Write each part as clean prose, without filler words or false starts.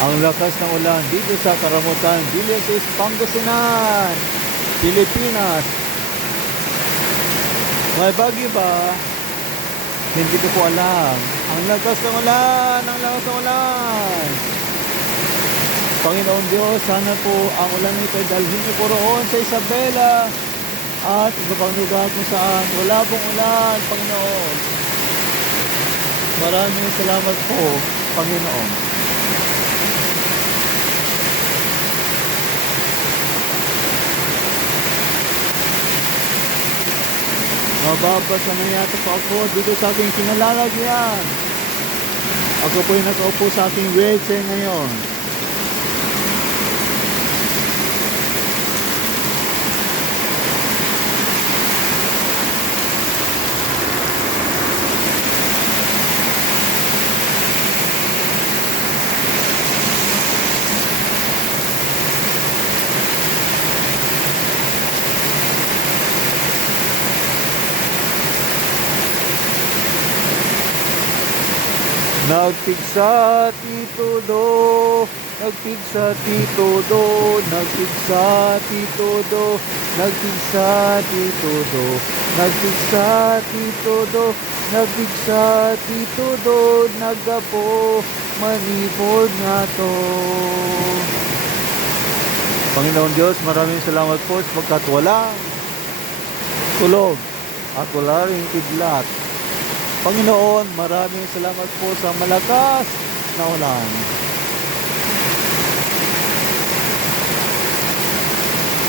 Ang lakas ng ulan dito sa Karamutan, Villages, Pangasinan, Pilipinas. May bagyo ba? Hindi ko po alam. Ang lakas ng ulan, ang lakas ng ulan. Panginoon Diyos, sana po ang ulan nito ay dalhin niyo po roon sa Isabela at iba pang lugar kung saan wala pong ulan, Panginoon. Maraming salamat po, Panginoon. Mababasa na yata po ako dito sa aking kinalalagyan. Ako po ay nakaupo sa aking wheelchair ngayon. Nagpigsa titudo, nagpigsa titudo, nagpigsa titudo, nagpigsa titudo, nagpigsa titudo, nagpigsa titudo, nagapo manipod nga to. Panginoon Diyos, maraming salamat po sapagkat walang tulog at wala ring kidlat. Panginoon, maraming salamat po sa malakas na ulan.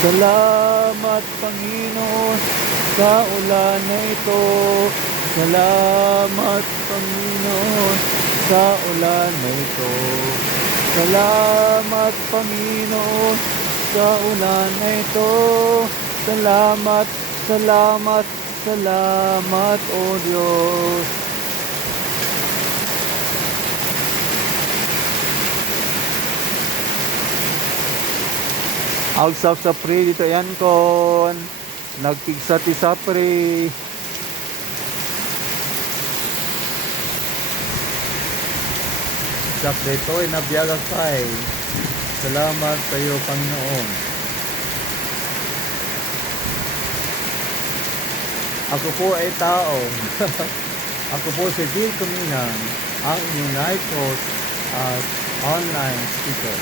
Salamat, Panginoon, sa ulan na ito. Salamat, Panginoon, sa ulan na ito. Salamat, Panginoon, sa ulan na ito. Salamat, salamat, salamat, O Diyos. Agsap sa pri dito yan kon. Nagpigsat sa pri. Sak dito ay nabiyagag kay. Salamat sa iyo, Panginoon. Ako po ay tao. Ako po si Jill Kuminan, ang inyong life coach at online speaker.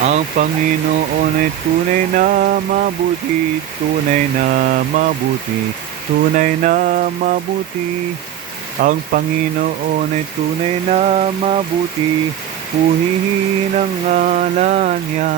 Ang Panginoon ay tunay na mabuti, tunay na mabuti, tunay na mabuti. Ang Panginoon ay tunay na mabuti, purihin ang ngalan niya.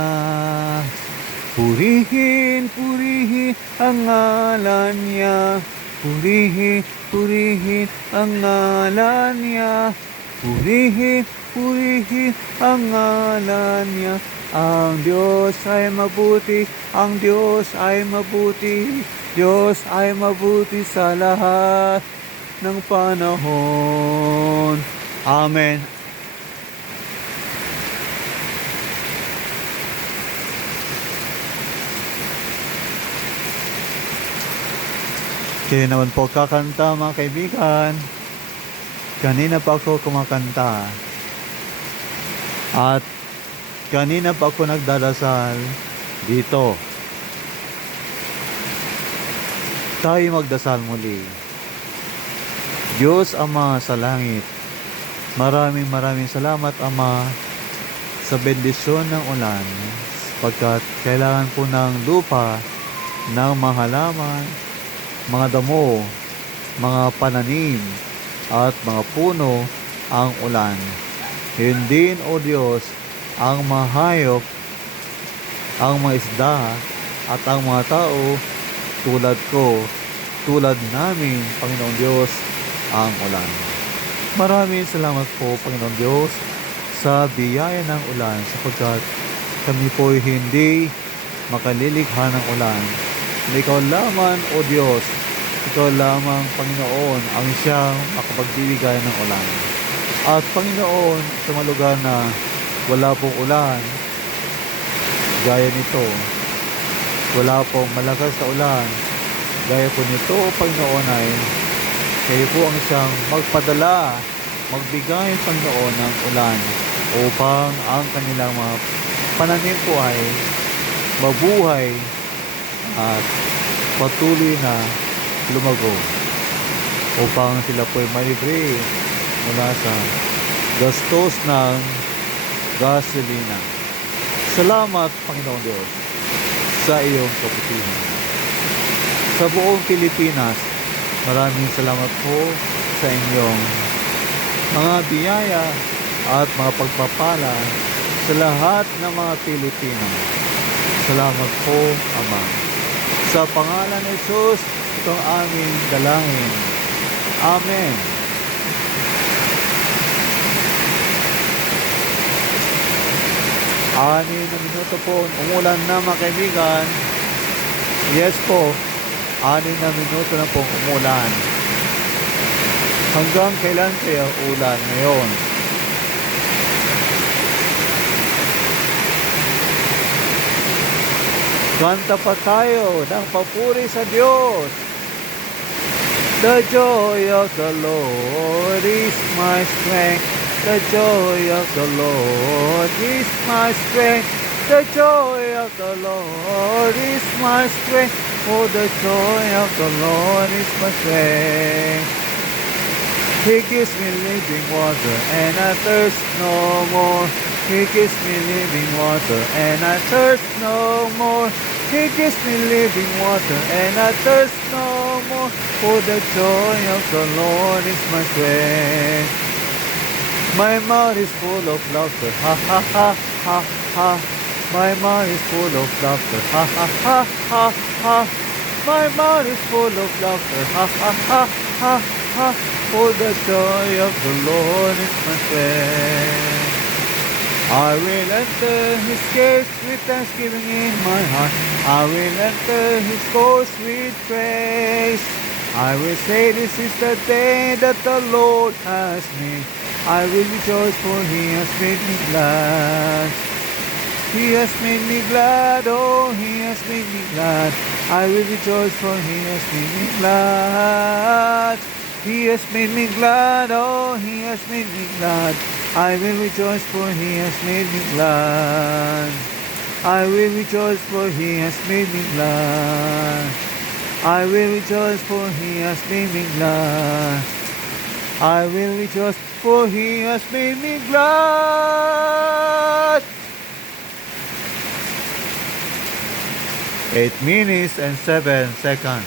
Purihin, purihin ang ngalan niya. Purihin, purihin ang ngalan niya. Purihin, purihin ang ngalan niya. Ang Diyos ay mabuti, ang Diyos ay mabuti, Diyos ay mabuti sa lahat ng panahon. Amen. Kaya naman po kakanta, mga kaibigan. Kanina pa ako kumakanta. At kanina pa ako nagdarasal dito. Tayo magdasal muli. Diyos Ama sa langit, maraming salamat, Ama, sa bendisyon ng ulan, sapagkat kailangan po ng lupa, ng mga halaman, mga damo, mga pananim, at mga puno ang ulan. Yun din, O Diyos, ang mga hayop, ang mga isda, at ang mga tao tulad ko, tulad namin, Panginoon Diyos, ang ulan. Maraming salamat po, Panginoon Diyos, sa biyaya ng ulan, sapagkat kami po hindi makalilikha ng ulan. Ikaw lamang, O Diyos, ikaw lamang, Panginoon, ang siyang makapagbibigay ng ulan. At Panginoon, sa mga lugar na wala pong ulan, gaya nito, wala pong malakas na ulan, gaya po nito, Panginoon, ay kayo po ang siyang magpadala, magbigay, Panginoon, ng ulan upang ang kanilang mga pananim po ay mabuhay at patuloy na lumago, upang sila po ay malibre mula sa gastos ng gasolina. Salamat, Panginoon Diyos, sa iyong kabutihan. Sa buong Pilipinas, maraming salamat po sa inyong mga biyaya at mga pagpapala sa lahat ng mga Pilipino. Salamat po, Ama. Sa pangalan ni Jesus, itong aming dalangin. Amen. Anim na minuto po, umulan na mga kaibigan. Yes po, 6 na minuto na pong umulan. Hanggang kailan kaya ulan ngayon? Kanta pa tayo ng papuri sa Diyos. The joy of the Lord is my strength. The joy of the Lord is my strength. The joy of the Lord is my strength. Oh, the joy of the Lord is my strength. He gives me living water and I thirst no more. He gives me living water and I thirst no more. He gives me living water and I thirst no more. For the joy of the Lord is my strength. My mouth is full of laughter, ha ha ha ha ha. My mouth is full of laughter, ha ha ha ha ha. My mouth is full of laughter, ha ha ha ha ha. For the joy of the Lord is my strength. I will enter his gates with thanksgiving in my heart. I will enter his courts with praise. I will say, this is the day that the Lord has made. I will rejoice, for he has made me glad. He has made me glad, oh, he has made me glad. I will rejoice, for he has made me glad. He has made me glad, oh, he has made me glad. I will rejoice, for he has made me glad. I will rejoice, for he has made me glad. I will rejoice, for he has made me glad. I will rejoice, for he has made me glad. 8 minutes and 7 seconds.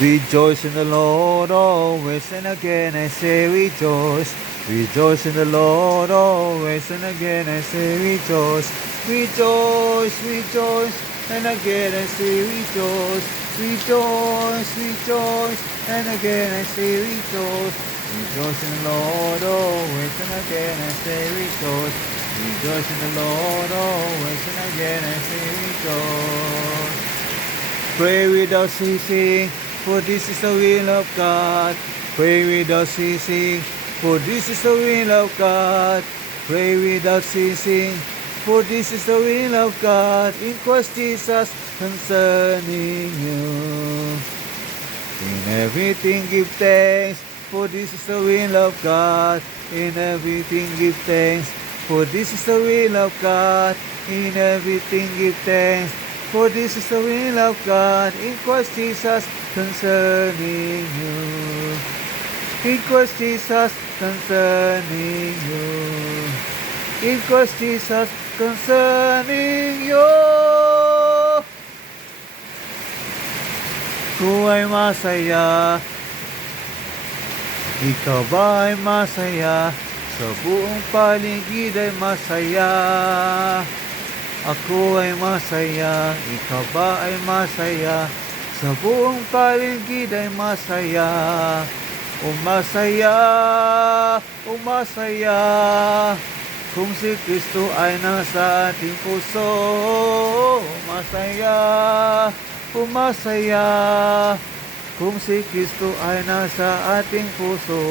Rejoice in the Lord always, and again I say rejoice. Rejoice in the Lord always, and again I say rejoice. Rejoice, rejoice, and again I say rejoice. Rejoice, rejoice, and again I say rejoice. Rejoice in the Lord always, and again I say rejoice. Rejoice in the Lord always, and again I say rejoice. Pray without ceasing, for this is the will of God. Pray without ceasing, for this is the will of God. Pray without ceasing, for this is the will of God in Christ Jesus concerning you. In everything give thanks, for this is the will of God. In everything give thanks, for this is the will of God. In everything give thanks, for this is the will of God in Christ Jesus concerning you. In Christ Jesus concerning you. In Christ Jesus concerning you. Kung ay masaya, ikaw ba ay masaya? Sa buong paligid ay masaya. Ako ay masaya, ikaw ba ay masaya? Sa buong paligid ay masaya. Umasaya, umasaya, kung si Kristo ay nasa ating puso. Umasaya, umasaya, kung si Kristo ay nasa ating puso.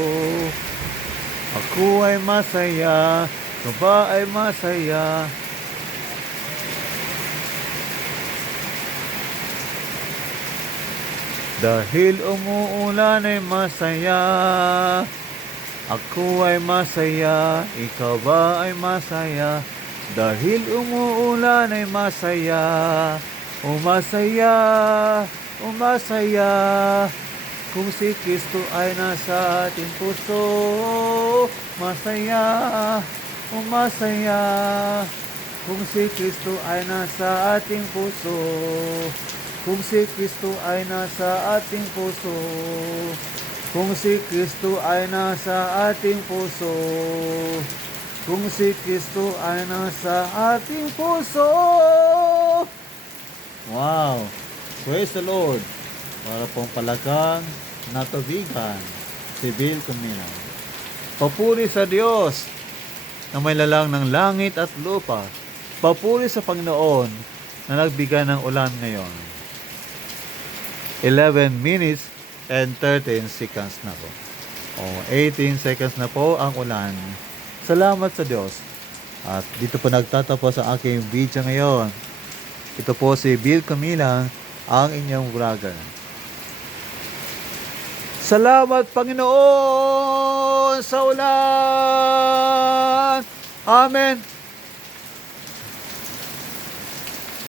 Ako ay masaya, ikaw ba ay masaya? Dahil umuulan ay masaya, ako ay masaya, ikaw ba ay masaya? Dahil umuulan ay masaya, umasaya, umasaya, kung si Kristo ay nasa ating puso. Masaya, umasaya, kung si Kristo ay nasa ating puso. Kung si Kristo ay nasa ating puso. Kung si Kristo ay nasa ating puso. Kung si Kristo ay nasa ating puso. Wow! Praise the Lord! Para pong palagang natubigan si Bill Camila. Papuri sa Diyos na may lalang ng langit at lupa. Papuri sa Panginoon na nagbigay ng ulan ngayon. 11 minutes and 13 seconds na po. 18 seconds na po ang ulan. Salamat sa Diyos. At dito po nagtatapos ang aking video ngayon. Ito po si Bill Camila, ang inyong vlogger. Salamat Panginoon sa ulan. Amen.